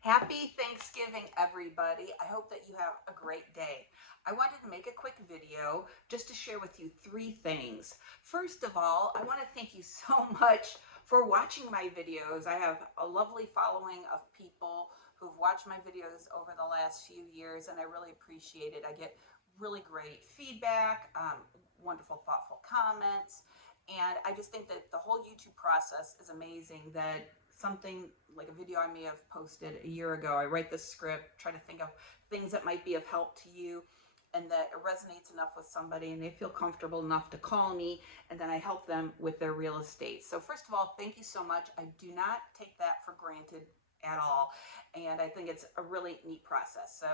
Happy Thanksgiving, everybody. I hope that you have a great day. I wanted to make a quick video just to share with you three things. First of all, I want to thank you so much for watching my videos. I have a lovely following of people who've watched my videos over the last few years, and I really appreciate it. I get really great feedback, wonderful, thoughtful comments. And I just think that the whole YouTube process is amazing, that something like a video I may have posted a year ago, I write the script, try to think of things that might be of help to you, and that it resonates enough with somebody and they feel comfortable enough to call me, and then I help them with their real estate. So first of all, thank you so much. I do not take that for granted at all, and I think it's a really neat process. So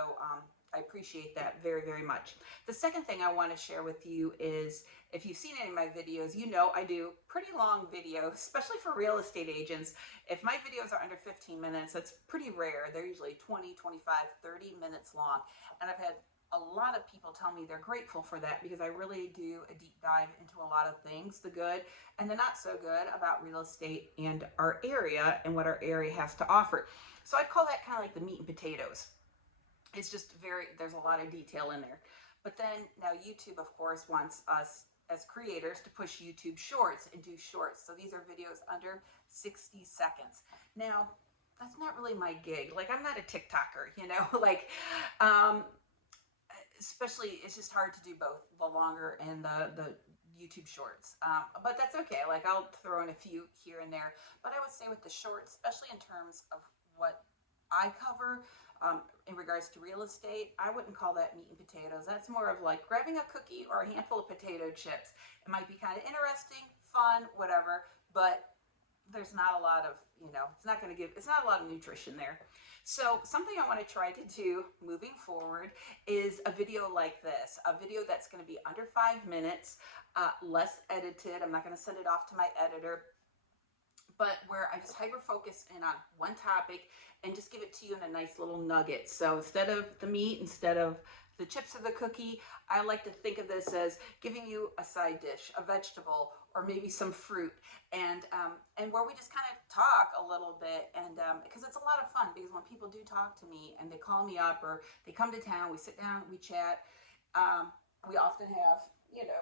I appreciate that very, very much. The second thing I want to share with you is, if you've seen any of my videos, you know I do pretty long videos, especially for real estate agents. If my videos are under 15 minutes, that's pretty rare. They're usually 20, 25, 30 minutes long. And I've had a lot of people tell me they're grateful for that, because I really do a deep dive into a lot of things, the good and the not so good about real estate and our area and what our area has to offer. So I'd call that kind of like the meat and potatoes. It's just there's a lot of detail in there. But then now YouTube, of course, wants us as creators to push YouTube shorts and do shorts. So these are videos under 60 seconds. Now, that's not really my gig. Like, I'm not a TikToker, especially, it's just hard to do both the longer and the YouTube shorts. But that's okay. Like, I'll throw in a few here and there. But I would say with the shorts, especially in terms of what I cover, in regards to real estate, I wouldn't call that meat and potatoes. That's more of like grabbing a cookie or a handful of potato chips. It might be kind of interesting, fun, whatever, but there's not a lot of, it's not a lot of nutrition there. So something I want to try to do moving forward is a video like this, a video that's going to be under 5 minutes, less edited. I'm not going to send it off to my editor, but where I just hyper focus in on one topic and just give it to you in a nice little nugget. So instead of the meat, instead of the chips or the cookie, I like to think of this as giving you a side dish, a vegetable, or maybe some fruit, and where we just kind of talk a little bit, and because it's a lot of fun, because when people do talk to me and they call me up or they come to town, we sit down, we chat, we often have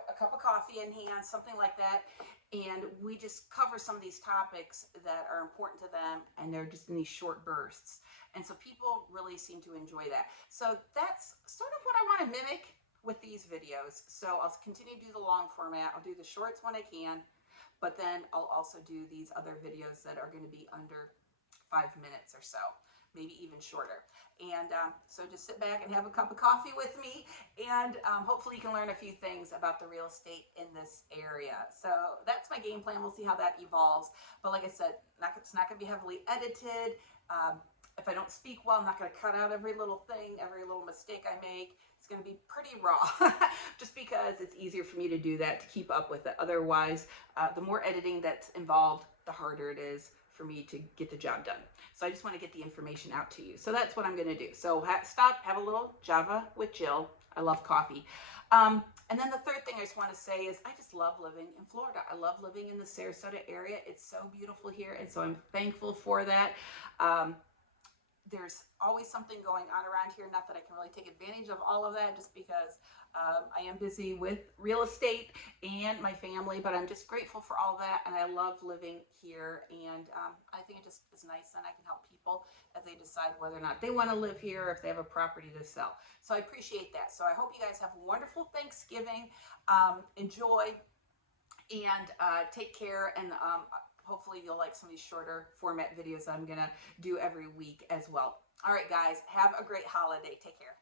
a cup of coffee in hand, something like that, and we just cover some of these topics that are important to them, and they're just in these short bursts. And so people really seem to enjoy that. So that's sort of what I want to mimic with these videos. So I'll continue to do the long format. I'll do the shorts when I can, but then I'll also do these other videos that are going to be under 5 minutes or so, maybe even shorter. And so just sit back and have a cup of coffee with me, and hopefully you can learn a few things about the real estate in this area. So that's my game plan. We'll see how that evolves. But like I said, it's not going to be heavily edited. If I don't speak well, I'm not going to cut out every little thing, every little mistake I make. It's going to be pretty raw, just because it's easier for me to do that, to keep up with it. Otherwise, the more editing that's involved, the harder it is for me to get the job done. So I just want to get the information out to you. So that's what I'm going to do. So stop, have a little Java with Jill. I love coffee. And then the third thing I just want to say is I just love living in Florida. I love living in the Sarasota area. It's so beautiful here, and so I'm thankful for that. There's always something going on around here. Not that I can really take advantage of all of that, just because I am busy with real estate and my family, but I'm just grateful for all that, and I love living here, and I think it just is nice, and I can help people as they decide whether or not they want to live here, or if they have a property to sell. So I appreciate that. So I hope you guys have a wonderful Thanksgiving. Enjoy, and take care, and hopefully you'll like some of these shorter format videos I'm gonna do every week as well. All right, guys, have a great holiday. Take care.